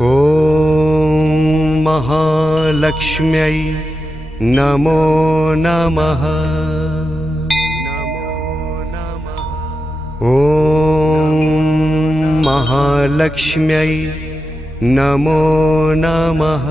ॐ महालक्ष्म्यै नमो नमः। ॐ महालक्ष्म्यै नमो नमः।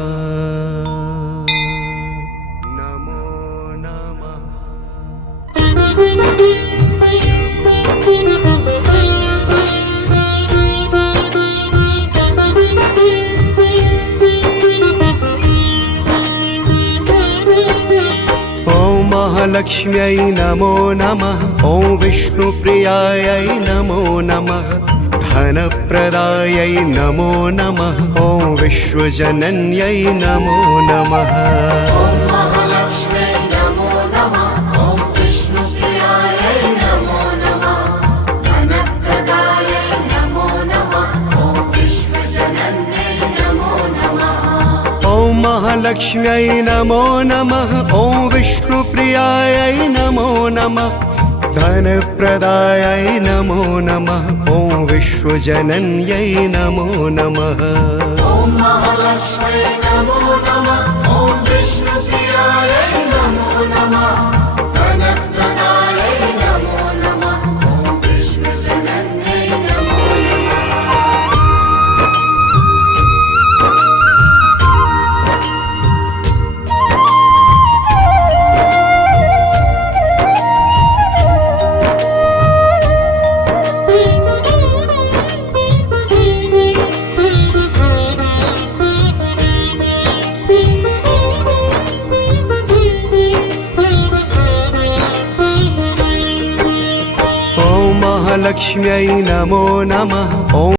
महालक्ष्म्यै नमो नमः। ॐ विष्णुप्रियायै नमो नमः। धनप्रदायै नमो नमः। ॐ विश्वजनन्यै नमो नमः। महालक्ष्म्यै नमो नमः। ॐ विष्णुप्रियायै नमो नमः। धनप्रदायै नमो नमः। ॐ विश्वजनन्यै नमो नमः। महालक्ष्म्यै नमो नमः। ॐ